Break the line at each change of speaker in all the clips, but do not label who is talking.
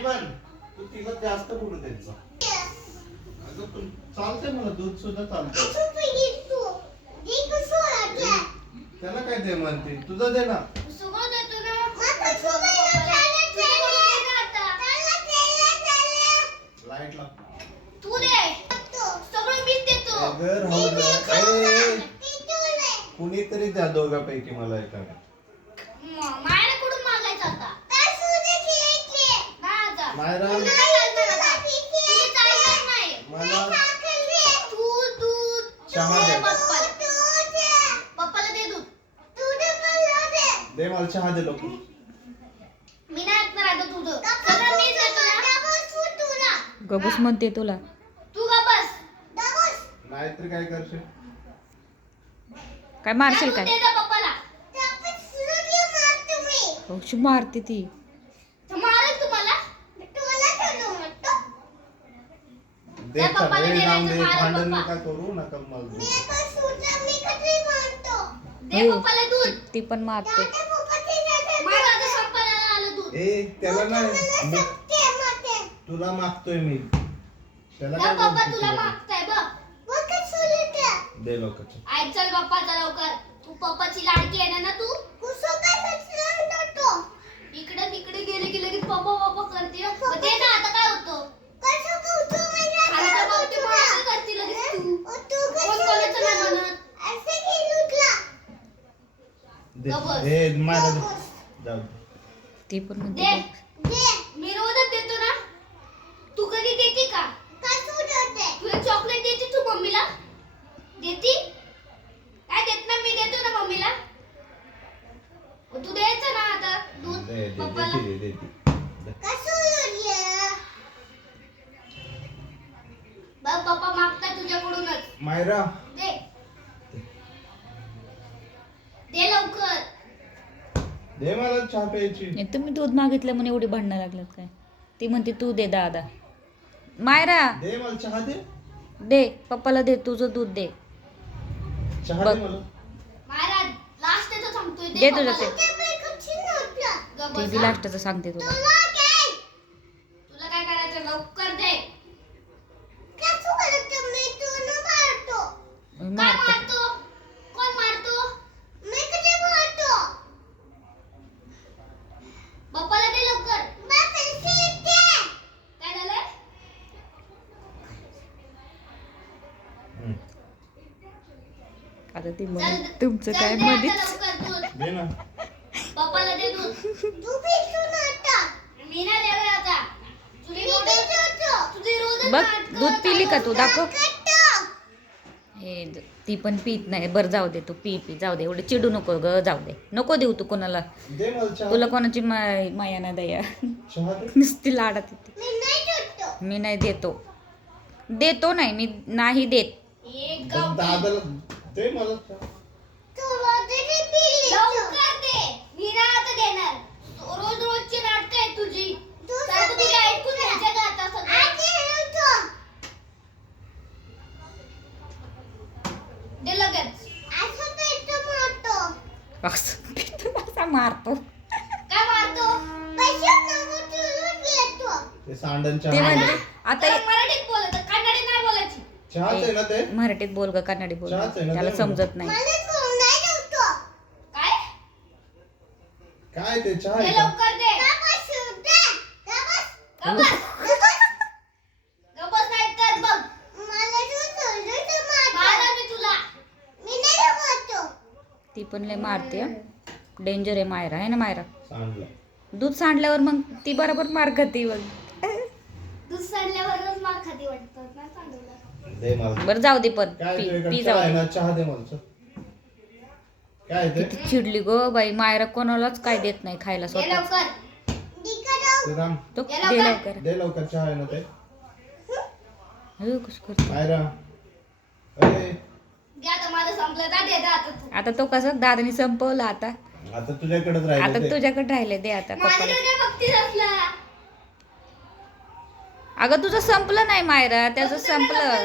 जीवन. तू तिला जास्त बोलू द्यायचं अगं पण चालतंय मला दूध सुद्धा चालतं त्याला काय दे म्हणते? तुझं दे ना.
सगळं देतो ना
लाइट ला.
तू दे. सगळं मीच देतो.
अगं राहू दे. ए, कुणीतरी द्या दोघांपैकी मला एखादा
म- मायरा कुठून मागायचं आता माझा
मायरा. मला. चहा
दे
मला चहा दे लोक.
गबूस म्हणते तुला.
नाहीतर काय करशील?
काय मारशील काय. औषध मारते ती
तर मारेल तुम्हाला
दे जाऊन दे भांडण. नका करू नका मला
हो. ती पण मारते.
माझं आता संपायला आलं दूध.
ए त्याला नाही. मी तुला मागतोय मी. त्याला काय बोलते
तुला
दे लोकांचं
ऐक चल पप्पाचा लवकर. तू पप्पाची लाडकी आहे ना तू इकडे तिकडे गेले की लगेच पप्पा पप्पा करते मग दे ना आता काय होतं खाण्याच्या बाबतीत मग असं करते लगेच तू कोण कोणाचं नाही म्हणत
दे. ए मारा दे जाऊ दे.
ती पण म्हणते
दे.
बघ.
मी रोजच देतो ना. तू कधी देते का? तुला चॉकलेट देते तू मम्मीला? देती? काय देत ना मी देतो ना मम्मीला. मग तू द्यायचं ना आता दूध
दे दे दे
पप्पाला.
दे दे दे
बघ पप्पा मागताय तुझ्याकडूनच.
मायरा
दे
मला चहा प्यायची.
नाही, तुम्ही दूध मागितलं म्हणून एवढी भांडणं लागल्यात काय? ती म्हणते तू दे दादा. मायरा!
दे मला चहा दे.
दे पप्पाला दे तुझं दूध दे.
चहा
बघ.
दे मला.
महाराज लास्ट येतो सांगतोय
दे तुझं ते.
गप्प
ती
बस,
बी
हा.
लास्टचं सांगते तुला
काय करायचं लवकर दे काय
मारते
मारतो कोण मारतो पप्पाला दे लवकर काय झालं
हम्म.
आता ती
चल,
म्हणे तुमचं काय मध्येच
पप्पाला दे
बघ दूध पिली का तू? दाखव. हे ती पण पित नाही. बरं जाऊ दे तू. P P. जाऊ दे. एवढे चिडू नको ग. जाऊ दे. नको देऊ तू कोणाला.
दे मला चहा.
तुला कोणाची माय माया ना दया. नुसती लाडत येते मी नाही देतो. देतो. नाही. मी नाही देत.
एक
दा- मला. चहा
लवकर दे. मी नाही आता देणार. रोज रोजची नाटक आहे तुझी. सारखं तुला ऐकून घ्यायचं का आता सगळं? दे लगेच.
असं पितो असा मारतो.
काय मारतो?
ते सांडण
ते
चहा
म्हणते
दे.
आता
त्याला मराठीत बोलत कन्नडी नाही बोलायची
चहाच आहे ना ते?
मराठीत बोल ग कन्नडी बोल
चहाच आहे ना
त्याला
ते?
समजत नाही.
काय?
काय ते? चहा
दे
आहे का?
लवकर दे. गबस गबस नाही तर बघ. मारा मी तुला.
ती पण लय मारते डेंजर आहे मायरा. आहे ना मायरा?
सांडलं.
दूध सांडल्यावर मग ती बरोबर मार खाते बघ
दूध सांडल्यावरच मार खाती वाटतं ना सांडवलं
दे मला.
बरं जाऊ दे पण.
काय
पी
तुझ्याकडे
जाऊ दे.
ना चहा दे मला चल. काय आहे ते?
किती चिडली ग बाई. मायरा कोणालाच काय देत नाही खायला स्वतः.
लवकर.
ते राम
तो
दे
दे
लवकर.
लवकर.
दे लवकर चहा आहे ना ते.
अयो, कसं करतो?
मायरा. अरे.
घे आता माझं संपलं जा दे जा आता तू.
आता तो कसं? दादानी संपवला आता.
आता तुझ्याकडेच
आता
राहिलं ते.
तुझ्याकडे राहिले दे आता पप्पाला.
माझ्याकडे काय बघतीस असला
अगं तुझं संपलं नाही मायरा. त्याचं
तुझ्याकडे
संपलं.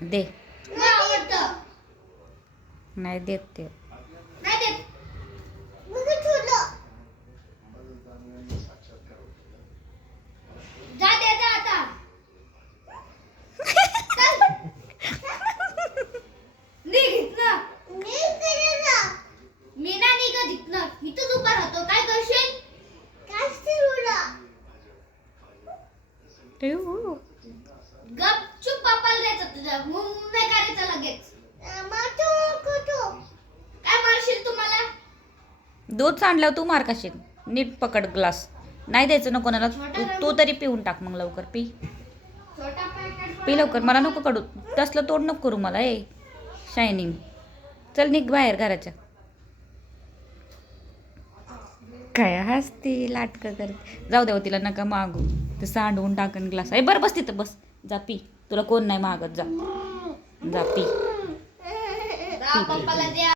दे.
नाही
आवडतं. नाही
देत ते.
नाही गपचूप द्यायचं तुझ्या मूग नाही करायचं लगेच. काय मारशील तुम्हाला?
दूध सांडल्यावर तू मार कशी नीट पकड ग्लास. नाही द्यायचं ना कोणाला. तू तू तरी पिऊन टाक मग लवकर पी.
छोटा पॅकेट
पी लवकर. मला नको कडू तसलं तोड नको करू मला ए. शायनिंग चल निघ बाहेर घराच्या. काय हसती लाटकं करत. जाऊ द्या हो तिला नका मागू. ते सांडवून टाकन ग्लास. ए बरं बस तिथं बस. जा पी. तुला कोण नाही मागत जा. जा पी.